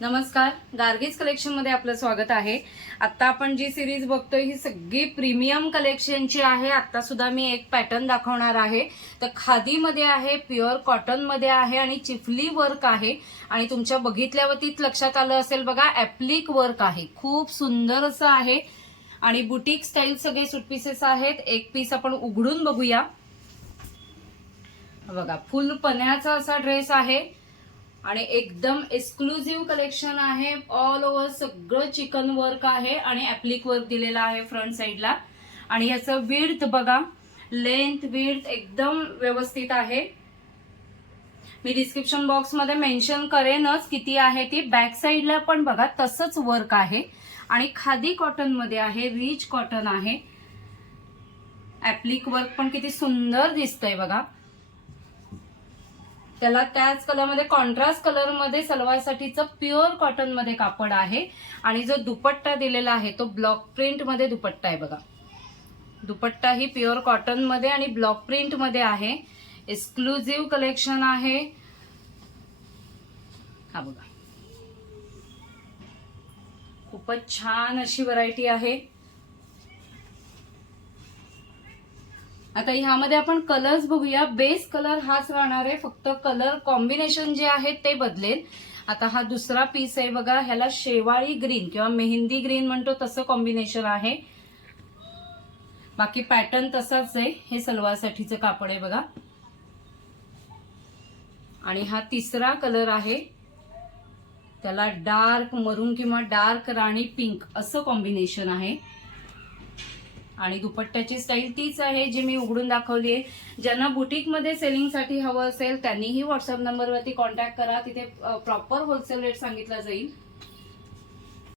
नमस्कार, गार्गीज कलेक्शन मध्ये आपलं स्वागत आहे। आता आपण जी सिरीज बघतोय ही सगळी प्रीमियम कलेक्शनची आहे। आता सुद्धा मी एक पॅटर्न दाखवणार आहे। तर खादी मध्ये आहे, प्युअर कॉटन मध्ये आहे आणि चिफली वर्क आहे आणि तुमच्या बघितल्यावरतीच लक्षात आलं असेल बघा, ऍप्लिक वर्क आहे। खूप सुंदर असं आहे आणि बुटीक स्टाईल सगळे सूट पीसेस आहेत। एक पीस आपण उघडून बघूया। बघा, फुल पन्ह्याचा असा ड्रेस आहे आणि एकदम एक्सक्लुझिव्ह कलेक्शन आहे। ऑल ओव्हर सगळं चिकन वर्क आहे आणि ऍप्लिक वर्क दिलेला आहे फ्रंट साइडला। आणि याचं विड्थ बघा, लेंथ विड्थ एकदम व्यवस्थित आहे। मी डिस्क्रिप्शन बॉक्स मध्ये मेन्शन करेनच किती आहे ती। बॅक साइडला पण बघा तसंच वर्क आहे आणि खादी कॉटन मध्ये आहे, रिच कॉटन आहे। ऍप्लिक वर्क पण किती सुंदर दिसतंय बघा। त्याला त्याच कलर मध्ये कॉन्ट्रास्ट कलर मध्ये सलवारसाठीचं प्युअर कॉटन मध्ये कापड आहे आणि जो दुपट्टा दिलेला आहे तो ब्लॉक प्रिंट मध्ये दुपट्टा आहे बघा। दुपट्टा ही प्युअर कॉटन मध्ये आणि ब्लॉक प्रिंट मध्ये आहे। एक्सक्लुझिव्ह कलेक्शन आहे। हा बघा, खूपच छान अशी व्हरायटी आहे। आता ह्यामध्ये आपण कलर्स बघूया। बेस कलर हाच राहणार आहे, फक्त कलर कॉम्बिनेशन जे आहे ते बदलेल। आता हा दुसरा पीस आहे बघा, ह्याला शेवाळी ग्रीन किंवा मेहंदी ग्रीन म्हणतो तसं कॉम्बिनेशन आहे। बाकी पॅटर्न तसाच आहे। हे सलवारसाठीचं कापड आहे बघा। आणि हा तिसरा कलर आहे, त्याला डार्क मरून किंवा डार्क राणी पिंक असं कॉम्बिनेशन आहे आणि दुपट्ट्याची स्टाईल तीच आहे जी मी उघडून दाखवली आहे। ज्यांना बुटीक मध्ये सेलिंग साठी हवं असेल त्यांनीही व्हॉट्सअप नंबरवरती कॉन्टॅक्ट करा, तिथे प्रॉपर होलसेल रेट सांगितला जाईल।